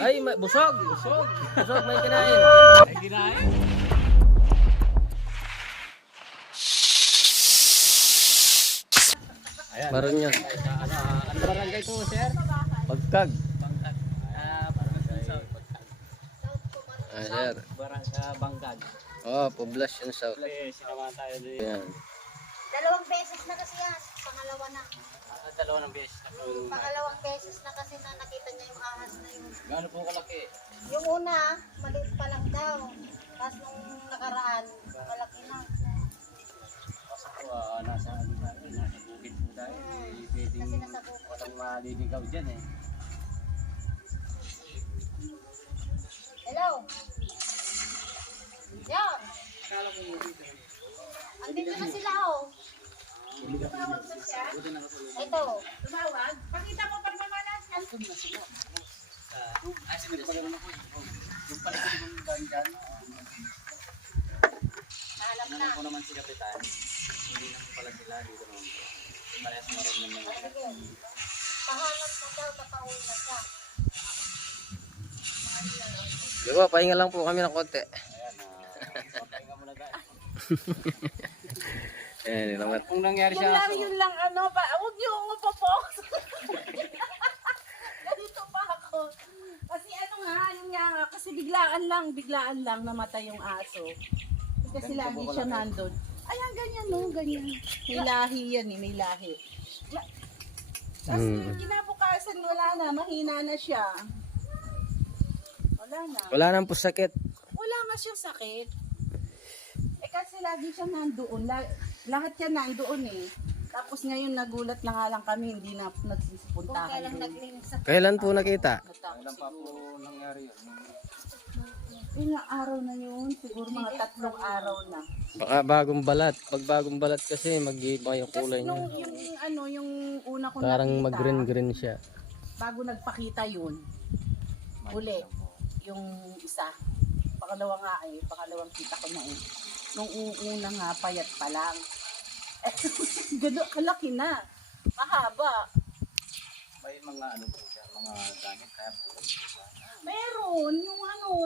Ay, busog. Busog. Busog, may kinain. Ay, ginahin. Ayan. Maroon yun. Ano barangay ito, sir? Pagkag. Bangkag. Barangay Bangkag. Sir. Barangay Bangkag. Oh, Poblacion South. Okay, sinama tayo din. Ayan. Dalawang beses na kasi yan. Pangalawa na. Dalawa ng beses na po. Pangalawang beses na kasi na nakita niya yung ahas na yun. Gaano po kalaki? Yung una, maliit pa lang daw. Tapos nung nakaraan, malaki na. Kasi po, nasa bukid po tayo. Pwedeng Kasi nasa bukid. walang maliligaw dyan eh. Hello? Yan. Andito na sila oh. Ito. Tumawag. Pakita mo pagmamalas. Ay, sige, pala naman po. Yung pala po yung bandyan. Nahanap na. Nanan ko naman si Kapitan. Hindi naman pala sila dito naman po. Parehas maroon naman. Sige. Pahanap na daw, tapauwi na siya. Diba, pahinga lang po kami ng konti. Ayan, pahinga muna tayo. Ayan, yun naman. Kung nangyari siya, Yun lang, ano pa. Huwag niyo ako papox. Ganito pa ako. Kasi ano nga, yun nga, kasi biglaan lang namatay yung aso. Kasi lagi siya nandun. Ayan, ganyan no, ganyan. May lahi yan eh, may lahi. Tapos kinabukasan, wala na, mahina na siya. Wala na. Wala nang po sakit. Wala nga siyang sakit. Eh kasi lagi siya nandoon. Lahat yan nandoon eh. Tapos ngayon nagulat na nga lang kami, hindi na Kung nagsipuntahan kailan doon. naglinis sa Kailan po nakita? Natakot kailan pa po siguro. nangyari yun? Ilang araw na yun, siguro mga 3 araw na. Baka bagong balat. Pag bagong balat kasi, mag-iiba yung Kasi kulay niya. nung yung una ko Parang nakita, mag-green-green siya. bago nagpakita yun, uli, yung isa. Pangalawang kita ko noon. Nung una nga, payat pa lang. Gano'n, kalaki na. Mahaba. May mga ano po siya, mga gamit kaya po. Meron, yung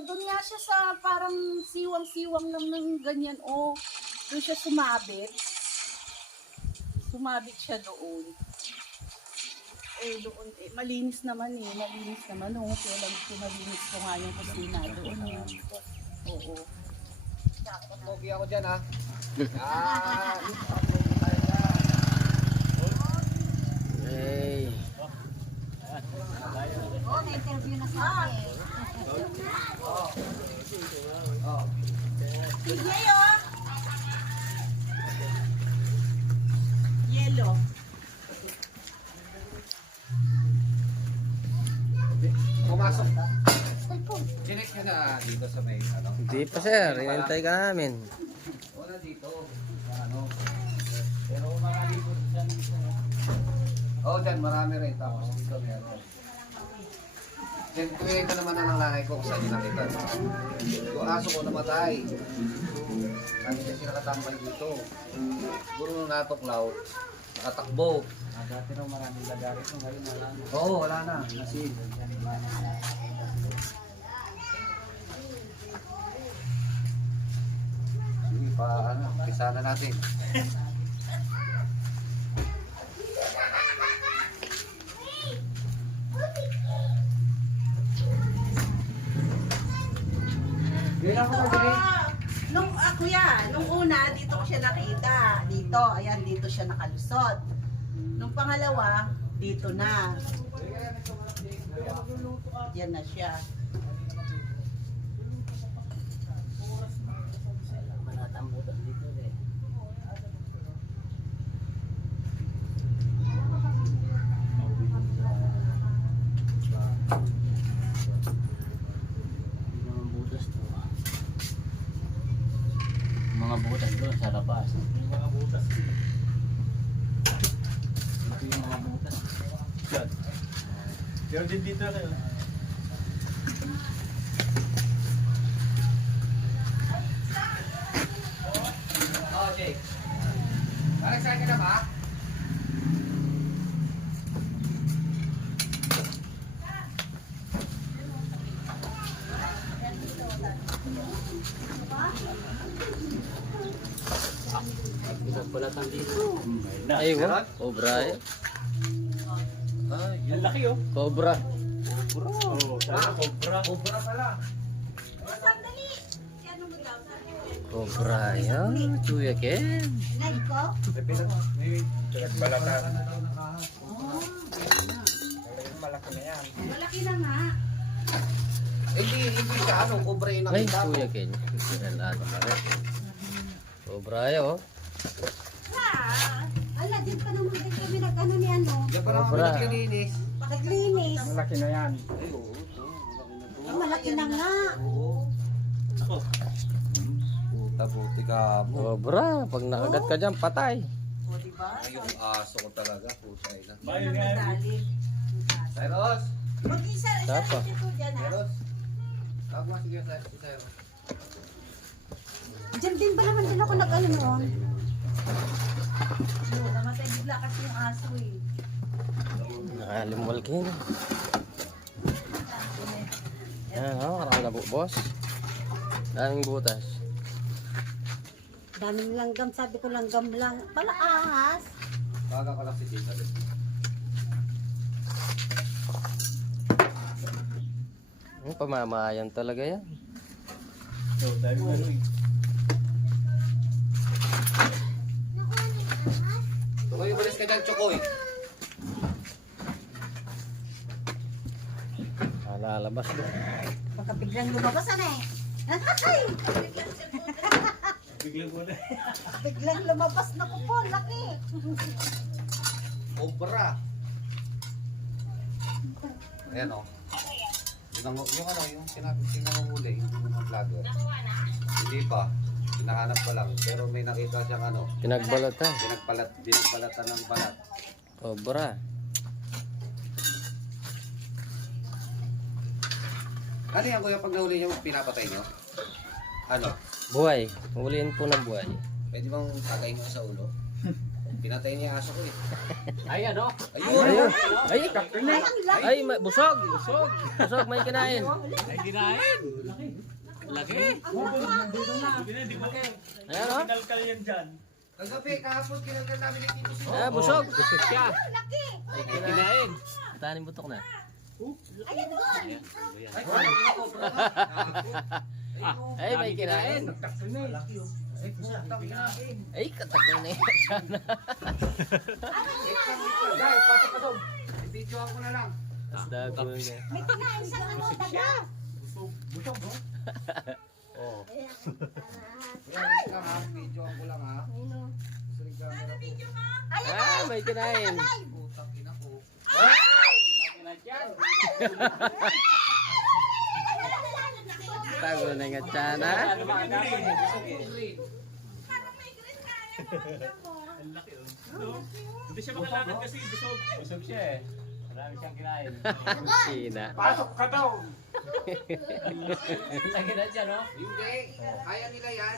doon nga siya sa parang siwang-siwang lang ng ganyan, doon siya sumabit. Sumabit siya doon. Doon, malinis naman, kaya lang malinis ko nga yung kusina doon. Oo. Pogi ako dyan ha. Hey. Oo, na-interview na sa akin. Yellow. Pumasok. Chinek ka na dito sa may ano. Hindi pa sir, inantay ka namin. Wala dito. Ano. Pero marami po dyan. Oo, dyan marami rin. Tapos dito meron. Tuwing ko naman ang nanay ko kung saan yung nakita. Yung aso ko namatay. Lagi kasi nakatambay dito. Siguro nung natuklaw, nakatakbo. Dati nung maraming lagari ko, ngayon wala na. Oo, wala na. Kasi sige pa, umpisa na natin. Nung una, dito ko siya nakita. Dito, ayan, dito siya nakalusot. Nung pangalawa, dito na. Yan na siya. Mga butas doon sa labas. Mga butas. Ito yung mga butas. Yan. Pero din dito kayo. Okay. Balik sa akin na ba? Ay, wow. Cobra eh. Ay, yun. Laki oh. Cobra. Cobra pala. Sandali. Ano mo daw? Cobra yan. Kuya Ken. Nay ko? Malaki na nga. Hindi siya ano, cobra yung Ay, nakita ko. Kuya Ken. Ano pa rin. Cobra yan oh. Ala, din pa naman din kami nag-ano ni ano. Diyan pa naman Cobra. naglilinis. Naglinis. Malaki na yan. Ay, oo. Ay, malaki na nga. Puta, buti ka mo. Cobra. Pag nakagat ka dyan, patay. O, diba? Ay, yung aso ko talaga. Puta ina. Bayo nga. Cyrus! Mag-isa, Tapa. dito dyan ha. Cyrus! Tawag mo sige sa Cyrus. Diyan din ba naman din ako nag-ano noon? Namatay bigla kasi yung aso eh. Nakalimual Ken. Yan oh, karang na boss. Daming butas. Daming langgam, sabi ko langgam lang. Pala ahas. Baga ko lang si Tita. Pamamayan talaga yan. So, dahil ano eh. Tukoy, umalis ka dyan, Chokoy. Lalabas doon. Baka biglang lumabas ano eh. Ay! Biglang ko na. Biglang lumabas na ko po, laki. Cobra. Ayan o. Yung ano, yung sinanguli, yung mga vlogger. Hindi pa. Hinahanap pa lang. Pero may nakita siyang ano, Pinagbalatan. dinagbalatan ng balat. Cobra. Ano yan kuya, pag nahuli niyo, pinapatay niyo? Ano? Buhay. Huliin po ng buhay. Pwede bang tagayin mo sa ulo? Pinatay niya aso ko eh. Ay, ano? Ayun! Ayun. Ay! Ay, Ay, busog! Busog! Busog, may kinain. Ay, ginain. Laki. Hindi ba kayo? Ayan oh. Kinalkal yan dyan. Kagabi, kahapon kinagal namin ni Tito Sino. Ah, busog! Busog siya. laki. Ay, Ay, kinain. Tanim butok na. Ayan doon. Ay, ano ko, bro? Ay, may kinain. Ay, pusatang kinain. Ay, katakay na yan. Sana. Guys, pasok ka doon. I-video ako na lang. Basta ko na. May kinain sa ano, daga. Busog, no? Oo. Ayan. Yan, lang ha. Video ako lang ha. Ayun. Sulig camera ko. Ah, may kinain. Putang ina ko. Tago na nga tsana. Hindi siya makalakad kasi busog. Busog siya eh. Marami siyang kinain. Sina. Pasok ka daw! Lagi na dyan, no? Hindi. Kaya nila yan.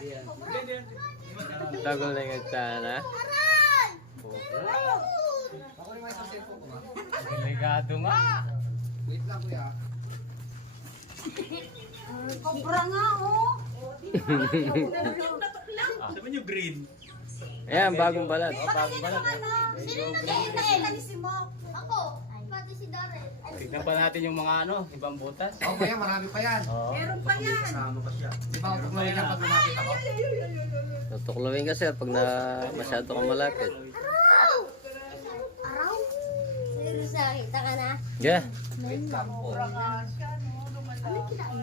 Tago na nga tsana. Ako rin may isang cellphone ko nga. Delikado nga. Wait lang kuya. Cobra nga, oh. Sabi niyo green. Ayan, bagong balat. Bakit sino naman ano? Sino nag-iinay mo? Ako. Pati si Darren. Tignan pa natin yung mga ano, ibang butas. Oh kuya, marami pa yan. Meron pa yan. Di ba ako tuklayin yan pag lumapit ako? Tutuklawin kasi pag na masyado kang malapit. Araw! Araw? Seryosa, kita ka na? Yeah. Wait lang po.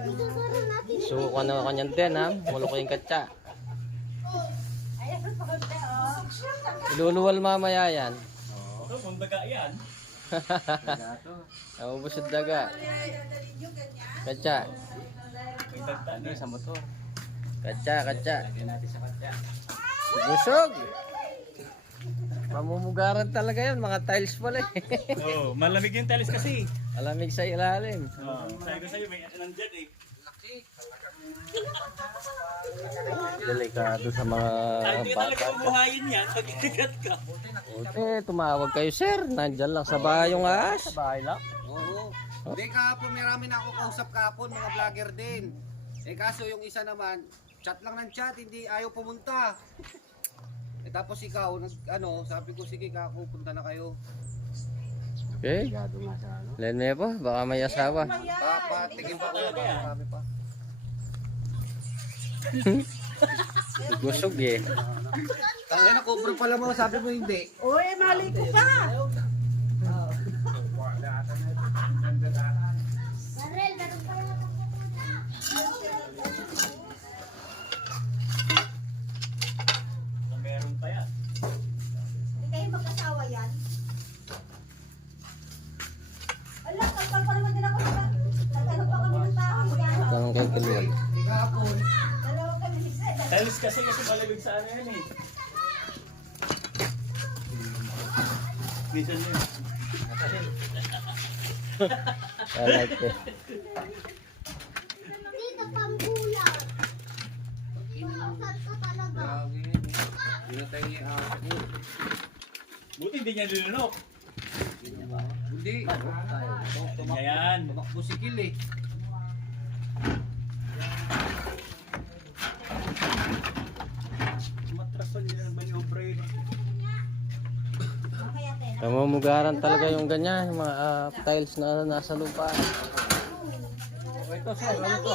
Itutunan natin. Suko na kanyang ten ha. Mulok yung katsa. Iluluwal mamaya yan. Ito, mundaga yan. Naubos yung daga. Katsa. May tagtaan doon sa motor. Katsa, katsa. Lagyan natin sa katya. Busog! Mamumugaran talaga yan. Mga tiles pala eh. Oo, malamig yung talis kasi. Alamig sa ilalim. Oo, sabi ko sa'yo, may nandyan eh. Delikado sa mga Hindi ka talaga bata. bubuhayin yan pag ikagat ka. Eh, tumawag kayo sir. Nandyan lang sa bahay yung ahas. Sa bahay lang? Oo. Hindi kahapon, marami na ako kausap kahapon, mga vlogger din. Eh kaso yung isa naman, chat lang ng chat, hindi ayaw pumunta. Eh tapos ikaw, sabi ko sige kako, punta na kayo. Okay. Lene po, baka may asawa. Patingin pa ko, marami pa. Gusog eh. Tangina, cover pala mo, sabi mo hindi. Uy, mali ko pa. Marel, ganun pa lang ako. Meron pa yan. Hindi kayo mag-asawa yan. Ala, kapal pa naman din ako. Nagtanong pa kami ng tao. Tanong kay Kaluwal. Kahapon. Dalawa kami ni Sir. Tiles kasi malamig sa ano yan eh. Minsan yun. I like it. Dito, panggulang. Inuusad ka talaga. Grabe. Hindi na tayo Buti hindi niya linunok. Hindi. Kanya yan. Tumakbo si Kil eh. Matrasan niya ang maniobra yun. Kaya te. Namumugaran talaga yung ganyan, yung mga tiles na nasa lupa. Ito sir, ano to?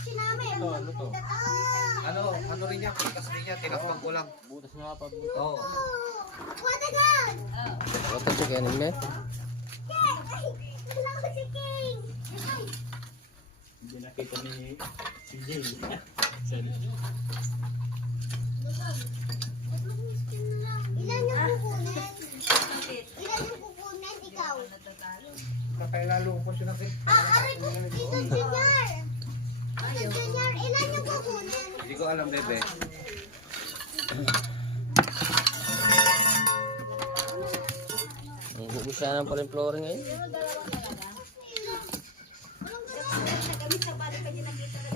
Sinamin. Ano to? Ano rin niya? Pikas rin niya, tinakpan ko lang. Butas nga pa. Oo. What again? Ito si Kenin me. Wala ko si King. Hindi nakita ni CJ. Ilan yung kukunin? Ilan yung kukunin? Ikaw? Kakailalo ko siya natin. Aray ko, Tito Junior. Tito Junior, ilan yung kukunin? Hindi ko alam, bebe. Ang gugusanan pa rin flooring ngayon. Kami sa bali kanya nakita na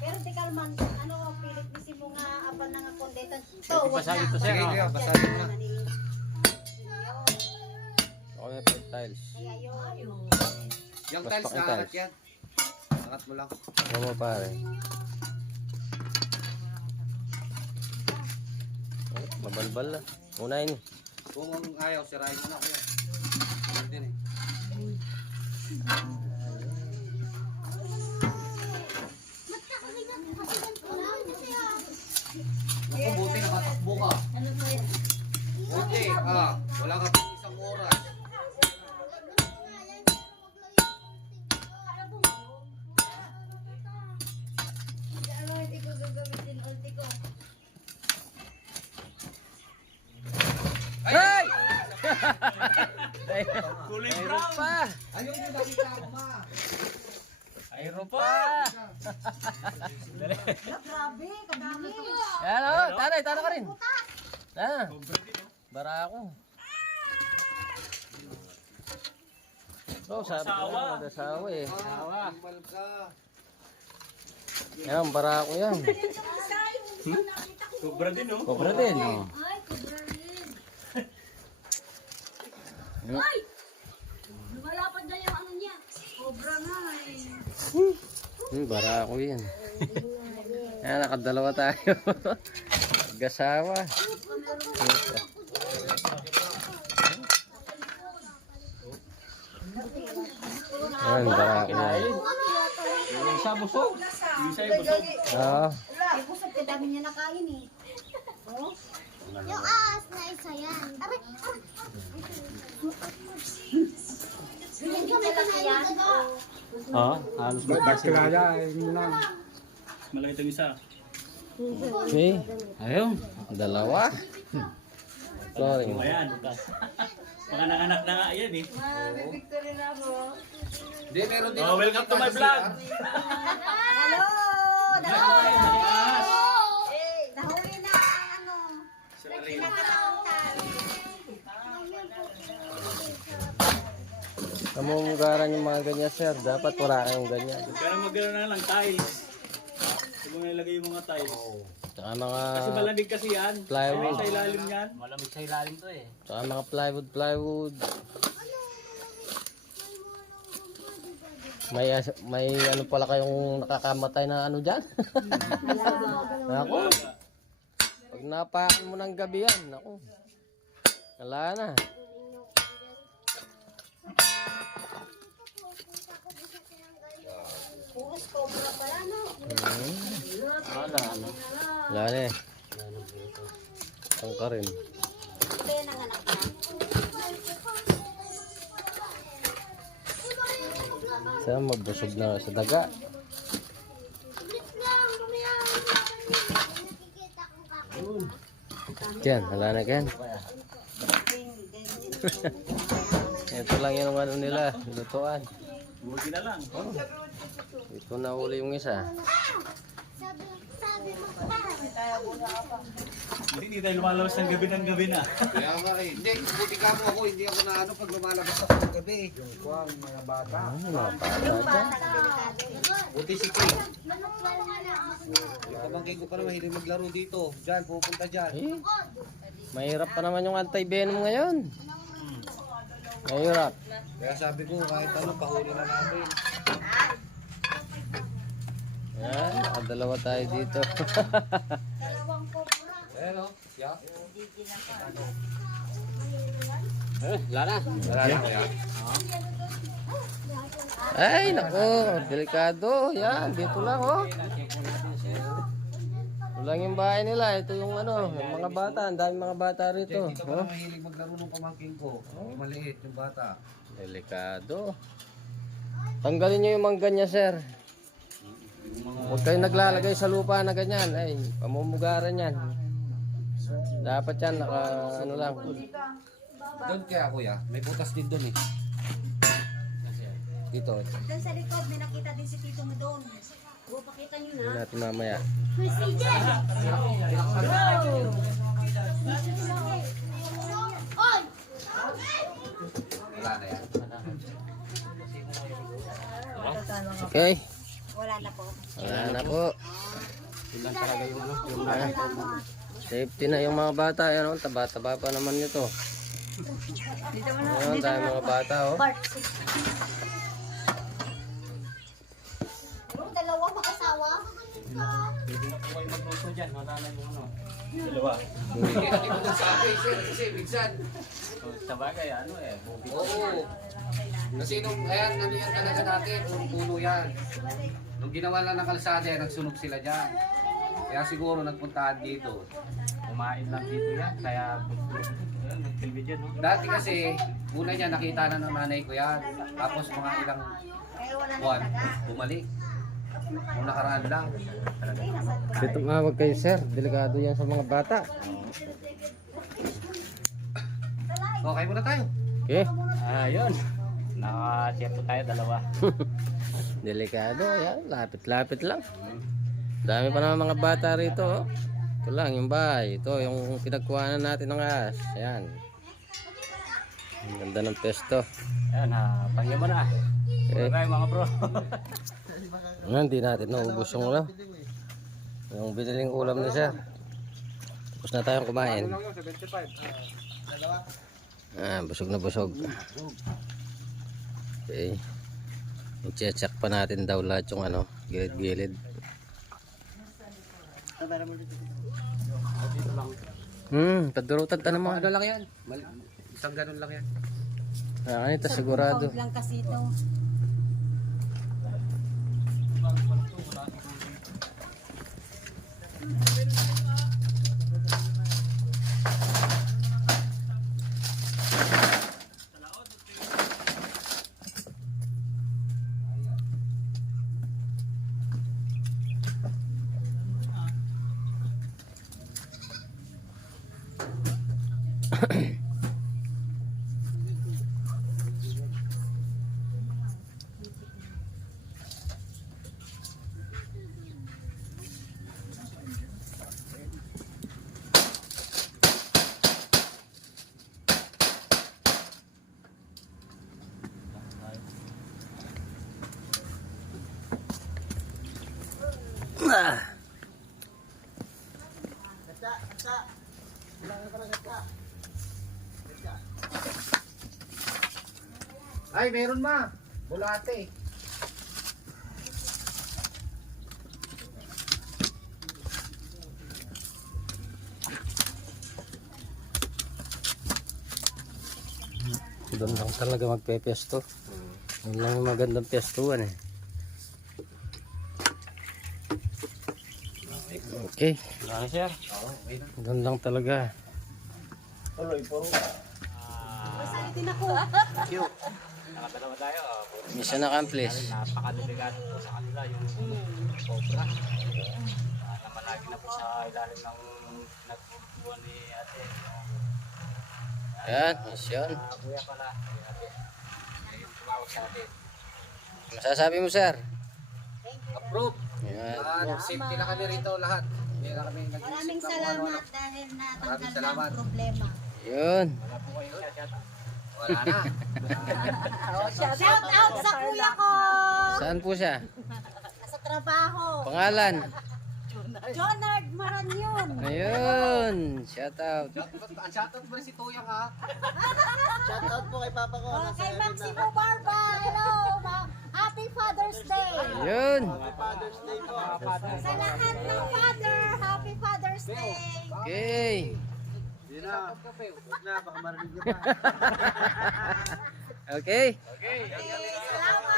pero di kalman, pilit bisi mo nga apan na nga kondetan. Basahin to, sir. Sige, Leo, basahin mo na. Okay na pa yung tiles. Kaya yun. Yung Basta tiles, yung naangat tiles. yan. Angat mo lang. Ano mo pare? Oh, mabalbal na. Unahin. Kung ayaw, sirahin mo na kuya. Ano din eh. Naku, buti nakatakbo ka. Buti, wala ka pang isang oras. Ay! Kulay Mayroon brown. pa! Ayun yung nakita ko ma. Mayroon pa! Grabe, kadami. Yan o, tanay, tanay ka rin. Ah, bara ako. Oh, sabi ko na, mag-asawa eh. Timbal ka. Yan, bara ako yan. Sobra din oh. Cobra din. Ay, kubrahin. Ay! Lumalapad na yung ano niya. Cobra nga eh. Bara ako yan. Yan, nakadalawa tayo. Mag-asawa. Yan, bara ako yan. Isa busog. Isa yung busog. Oo. Ay, kusap ka dami niya nakain eh. Oh? Yung aas na isa yan. Aray, aray. Hindi ka may kanayan. Halos Malaki itong isa. Okay. Ayun. Dalawa. Sorry. Ayan. Mga nanganak na nga yan eh. Hindi, meron din Oh, welcome to my vlog. Hello! Nahuli na ang ano. Pinakatauntan. Namumugaran yung mga ganyan, sir. Dapat wala kayong ganyan. Pero magano na lang tiles. Huwag mo nilagay yung mga tiles. Tsaka mga Kasi malamig kasi yan. plywood. Sa ilalim yan. Tsaka mga plywood. May ano pala kayong nakakamatay na ano dyan? Ako. Pag napakan mo ng gabi yan, ako. Wala na. Puros cobra pala, no? Wala na eh. Ang ka rin. Ito yung nanganak na. Sana magbusog na sa daga. Saglit lang, mamaya. Nakikita ko kako. Yan, wala na yan. Ito lang yung ano nila, lutuan. Buti na lang. Ito na uli yung isa. Sabi mo pa. Hindi tayo lumalabas ng gabi na. Kaya nga eh. Hindi, buti ka mo ako. Hindi ako na ano pag lumalabas ako ng gabi. Yung kuwang mga bata. Mga bata dyan. Buti si Kay. Manok lang na. Yung pamangkin ko pa naman hiling maglaro dito. Diyan, pupunta dyan. Eh, mahirap pa naman yung anti-venom ngayon. Mahirap. Kaya sabi ko kahit ano, pahuli na natin. Yan, nakadalawa tayo dito. Ayan o, siya. Wala na. Wala na kaya. Ay, nako, delikado. Yan, dito lang, oh. Ito lang yung bahay nila. Ito yung ano, yung mga bata. Ang daming mga bata rito. Dito pa naman hiling maglaro ng pamangkin ko. Yung maliit, yung bata. Delikado. Tanggalin nyo yung mangga niya, sir. Huwag kayong naglalagay sa lupa na ganyan. Ay, pamumugaran yan. Dapat yan, naka ano lang. Doon kaya kuya, may butas din doon eh. Dito. Doon sa likod, may nakita din si Tito mo doon. O, pakita nyo Hindi na. natin mamaya. Chris CJ! Oy! Wala na yan. Okay. Wala na po. Wala na po. Safety na yung mga bata. Yan, oh. Taba-taba pa naman nito. Ayun, tayo mga bata, oh. Dalawa mag-asawa. Dalawa. Hindi na ko sa akin, sir. Kasi minsan. Sa bagay, ano eh. Bukit. Oo. Kasi nung, ayan, ano yan talaga natin, puro puno yan. Nung ginawa lang ng kalsada yan, nagsunog sila dyan. Kaya siguro nagpuntahan dito. Kumain lang dito yan. Kaya nag-TV dyan, no? Dati kasi, una niya nakita na ng nanay ko yan. Tapos mga ilang buwan, bumalik. Nung nakaraan lang. Dito mawag kayo, sir. Delikado yan sa mga bata. Okay muna tayo. Okay. Ayun. Naka-share po tayo, dalawa. Delikado. Yan. Lapit-lapit lang. Dami pa naman mga bata rito, oh. Ito lang, yung bahay. Ito, yung pinagkuhanan natin ng ahas. Ayan. Ang ganda ng pesto. Ayun, pangyo mo na. Okay. Okay, mga bro. Ngayon, hindi natin naubos yung ulam. Yung biniling ulam ni sir. Tapos na tayong kumain. Ah, busog na busog. Okay. I-check pa natin daw lahat yung ano, gilid-gilid. Padurutan ta naman. Ano lang yan? Isang ganun lang yan. Ah, kanita sigurado. Pound lang kasi ito. Ay, meron ma. Bulate. Doon lang talaga magpe-pesto. Yun lang yung magandang pestuan eh. Okay. Ano sir? Doon lang talaga. Tuloy po. Masalitin ako. Nakadalawa tayo. Mission accomplished. Napakadelikado po sa kanila yung cobra. Namalagi na po sa ilalim ng nagbubuan ni ate. Ayan, mission. Kuya pala. Yung tumawag sa atin. Masasabi mo, sir? Approve. Ayan. Safety na kami rito lahat. Hindi na kami nag-isip Maraming na kung salamat dahil Maraming natanggal na salamat. ang problema. Yun. Wala po kayo chat. Wala na. Shout out sa kuya ko! Saan po siya? Sa trabaho. Pangalan? Jonard Maranyon. Ayun. Shout out. Shoutout mo rin si Tuyang ha. Oh, kay Maximo Barba. Hello. Happy Father's Day. Ayun. Sa lahat ng father, Happy Father's Day. Okay. Okay. Okay, salamat.